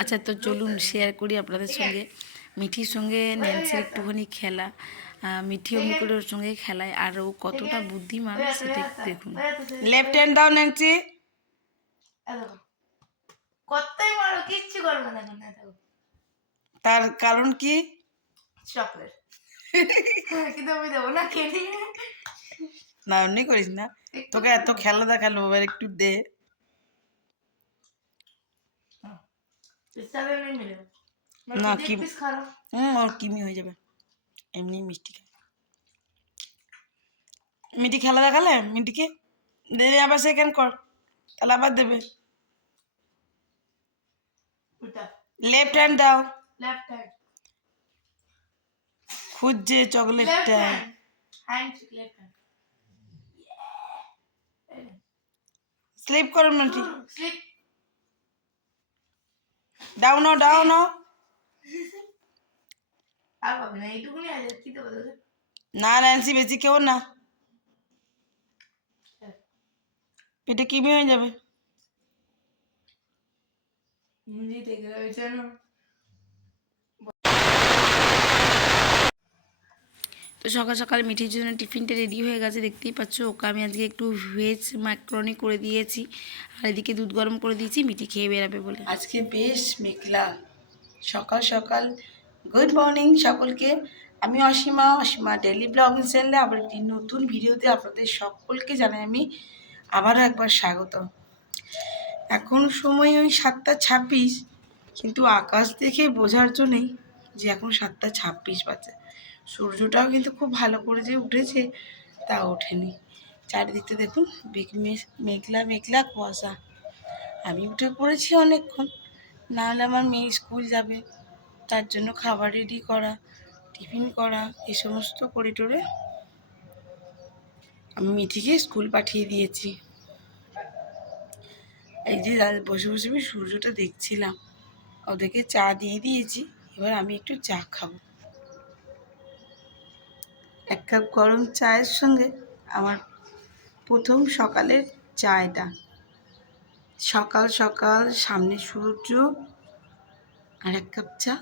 আচ্ছা, তো চলুন শেয়ার করি আপনাদের সঙ্গে মিঠির সঙ্গে ন্যান্সির একটুখানি খেলা। মিঠিও মিকুলের সঙ্গে খেলায় আর ও কতটা বুদ্ধিমান সেটা একটু দেখুন। লেফট হ্যান্ড দাও ন্যান্সি। কতই মারো কিচ্ছু করবে না এখন। তার কারণ কি? চকলেট কিন্তু আমি দেবো না, খেলি না এমনি করিস না, তোকে এত খেলা দেখালো, এবার একটু দে। না কি ওর কিমি হয়ে যাবে, এমনি মিষ্টি খাবে। মিটি খেলা দেখালে মিটিকে দেবে, আবার সেকেন্ড কর, তাহলে আবার দেবে। লেফট হ্যান্ড দাও। লেফট হ্যান্ড খুঁজছে চকলেটটা। স্লিপ করো মিটি, ডাউন ডাউন। আর পাবে না, এইটুকুনি আছে, কি দেবো তোকে? না ন্যান্সি বেশি কেউ না, পেটে কিমি হয়ে যাবে। তো সকাল সকাল মিঠির জন্য টিফিনটা রেডি হয়ে গেছে, দেখতেই পাচ্ছ। ওকে আমি আজকে একটু ভেজ ম্যাক্রনি করে দিয়েছি, আর এদিকে দুধ গরম করে দিয়েছি মিঠি খেয়ে বেরাবে বলে। আজকে বেশ মেঘলা সকাল সকাল। গুড মর্নিং সকলকে, আমি অসীমা ডেইলি ব্লগিং চ্যানেলে আবার একটি নতুন ভিডিওতে আপনাদের সকলকে জানাই আমি আবারও একবার স্বাগত। এখন সময় ওই 7:26, কিন্তু আকাশ দেখে বোঝার জন্যই যে এখন 7:26 বাজে। সূর্যটাও কিন্তু খুব ভালো করে যে উঠেছে তা ওঠেনি। চারিদিকটা দেখুন মেঘলা মেঘলা কুয়াশা। আমি উঠে পড়েছি অনেকক্ষণ, নাহলে আমার মেয়ে স্কুল যাবে, তার জন্য খাবার রেডি করা, টিফিন করা, এই সমস্ত করে টোরে আমি মিঠিকে স্কুল পাঠিয়ে দিয়েছি। এই যে বসে বসে আমি সূর্যটা দেখছিলাম, ওদেরকে চা দিয়ে দিয়েছি, এবার আমি একটু চা খাবো। এক কাপ গরম চায়ের সঙ্গে আমার প্রথম সকালের চা এটা। সকাল সকাল সামনে সূর্য আর এক কাপ চা,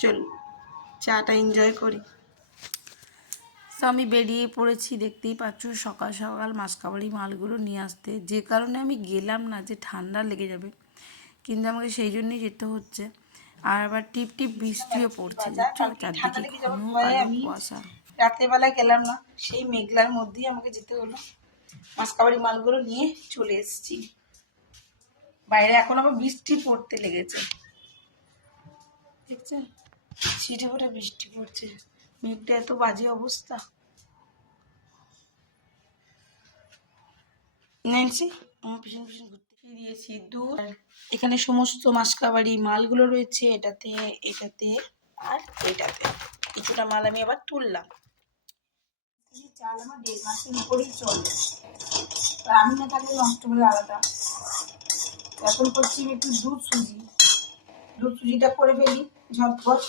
চলুন চাটা এনজয় করি। তো আমি বেরিয়ে পড়েছি, দেখতেই পাচ্ছ, সকাল সকাল মাসকাবাড়ি মালগুলো নিয়ে আসতে। যে কারণে আমি গেলাম না যে ঠান্ডা লেগে যাবে, কিন্তু আমাকে সেই জন্যই যেতে হচ্ছে। আর আবার টিপ টিপ বৃষ্টিও পড়ছে, চারদিকে ঘন কালো কুয়াশা। রাত্রেবেলায় গেলাম না, সেই মেঘলার মধ্যেই আমাকে যেতে হলো। মাসকাবাড়ি মালগুলো নিয়ে চলে এসেছি। বাইরে এখন আবার বৃষ্টি পড়তে লেগেছে, দেখছেন ছিটে ফোটা বৃষ্টি পড়ছে। মেঘটা এত বাজে অবস্থা। ন্যান্সি আমার পিছন পিছন ঘুরতে দিয়েছি দুধ, এখানে সমস্ত মাসকাবাড়ি মালগুলো রয়েছে, এটাতে এটাতে আর এটাতে। কিছুটা মাল আমি আবার তুললাম। চাল আমার 1.5 মাসের উপরেই চলে, আমি না থাকলে নষ্ট হলে আলাদা। এখন করছি একটু দুধ সুজিটা করে ফেলি ঝটপট।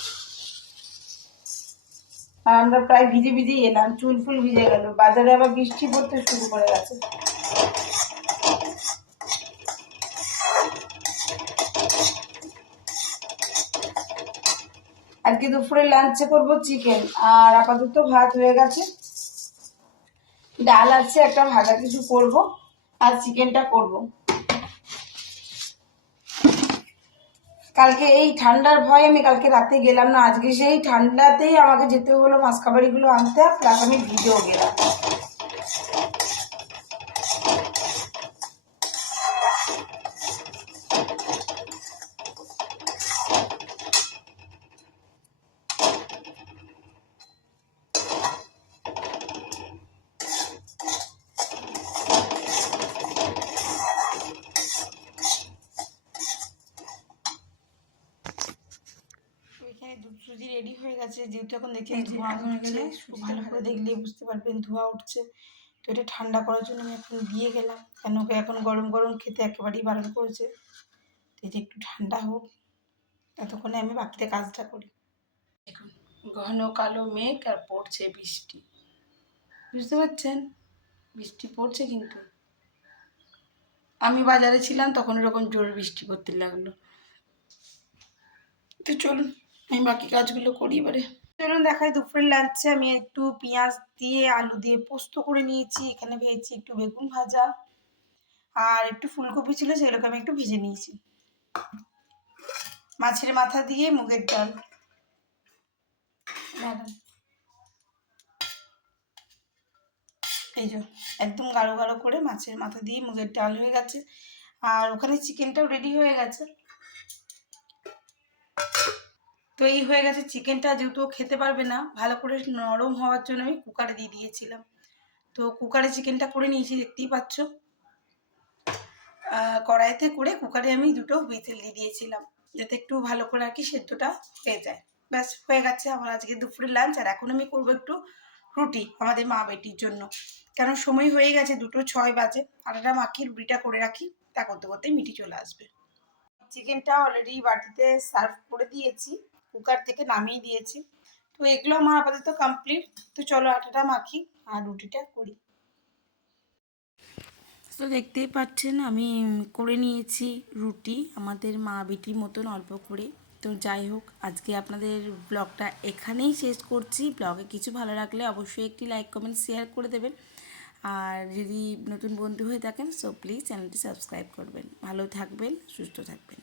আর আমরা প্রায় ভিজে ভিজেই এলাম, চুল ফুল ভিজে গেল, বাজারে আবার বৃষ্টি পড়তে শুরু করে গেছে। আজকে দুপুরে লাঞ্চে করবো চিকেন, আর আপাতত ভাত হয়ে গেছে, ডাল আছে, একটা ভাজা কিছু করব, আর চিকেনটা করব। কালকে এই ঠান্ডার ভয়ে আমি কালকে রাতে গেলাম না, আজকে সেই ঠান্ডাতেই আমাকে যেতে হলো মাসকাবাড়িগুলো আনতে, প্লাস আমি ভিজেও গেলাম। এখানে দুধ সুজি রেডি হয়ে গেছে, যেহেতু এখন দেখছি ধোঁয়া উঠছে, ভালো করে দেখলেই বুঝতে পারবেন ধোঁয়া উঠছে। তো এটা ঠান্ডা করার জন্য আমি এখন দিয়ে গেলাম, কেন এখন গরম গরম খেতে একেবারেই বারণ করেছে। তো এটা একটু ঠান্ডা হোক, ততক্ষণে আমি বাকিটা কাজটা করি। দেখুন ঘন কালো মেঘ আর পড়ছে বৃষ্টি, বুঝতে পারছেন? বৃষ্টি পড়ছে কিন্তু। আমি বাজারে ছিলাম তখন এরকম জোরে বৃষ্টি পড়তে লাগলো। তো চলুন আমি বাকি কাজগুলো করি এবারে। চলুন দেখাই দুপুরের লাঞ্চে আমি একটু পেঁয়াজ দিয়ে আলু দিয়ে পোস্ত করে নিয়েছি। এখানে ভেজেছি একটু বেগুন ভাজা আর একটু ফুলকপি ছিল, সেগুলোকে আমি একটু ভেজে নিয়েছি। মাছের মাথা দিয়ে মুগের ডাল। এই যে একদম গাঢ় গাঢ় করে মাছের মাথা দিয়ে মুগের ডাল হয়ে গেছে। আর ওখানে চিকেনটাও রেডি হয়ে গেছে। তো এই হয়ে গেছে চিকেনটা, যেহেতু ও খেতে পারবে না, ভালো করে নরম হওয়ার জন্য আমি কুকারে দিয়ে দিয়েছিলাম। তো কুকারে চিকেনটা করে নিয়েছি, দেখতেই পাচ্ছ। কড়াইতে করে কুকারে আমি দুটো হুইসেল দিয়ে দিয়েছিলাম, যাতে একটু ভালো করে আর কি সেদ্ধটা হয়ে যায়। ব্যাস হয়ে গেছে আমার আজকে দুপুরের লাঞ্চ। আর এখন আমি করবো একটু রুটি আমাদের মা বেটির জন্য, কারণ সময় হয়ে গেছে 2:06 বাজে। আটাটা মাখিয়ে রুটিটা করে রাখি, তা করতে করতে মিটি চলে আসবে। চিকেনটা অলরেডি বাটিতে সার্ভ করে দিয়েছি, কুকার থেকে নামিয়ে দিয়েছি। তো এগুলো আমার আপাতত কমপ্লিট। তো চলো আটাটা মাখি আর রুটিটা করি। তো দেখতেই পাচ্ছেন আমি করে নিয়েছি রুটি আমাদের মা বেটির মতন অল্প করে। তো যাই হোক, আজকে আপনাদের ব্লগটা এখানেই শেষ করছি। ব্লগে কিছু ভালো লাগলে অবশ্যই একটি লাইক কমেন্ট শেয়ার করে দেবেন। আর যদি নতুন বন্ধু হয়ে থাকেন সো প্লিজ চ্যানেলটি সাবস্ক্রাইব করবেন। ভালো থাকবেন, সুস্থ থাকবেন।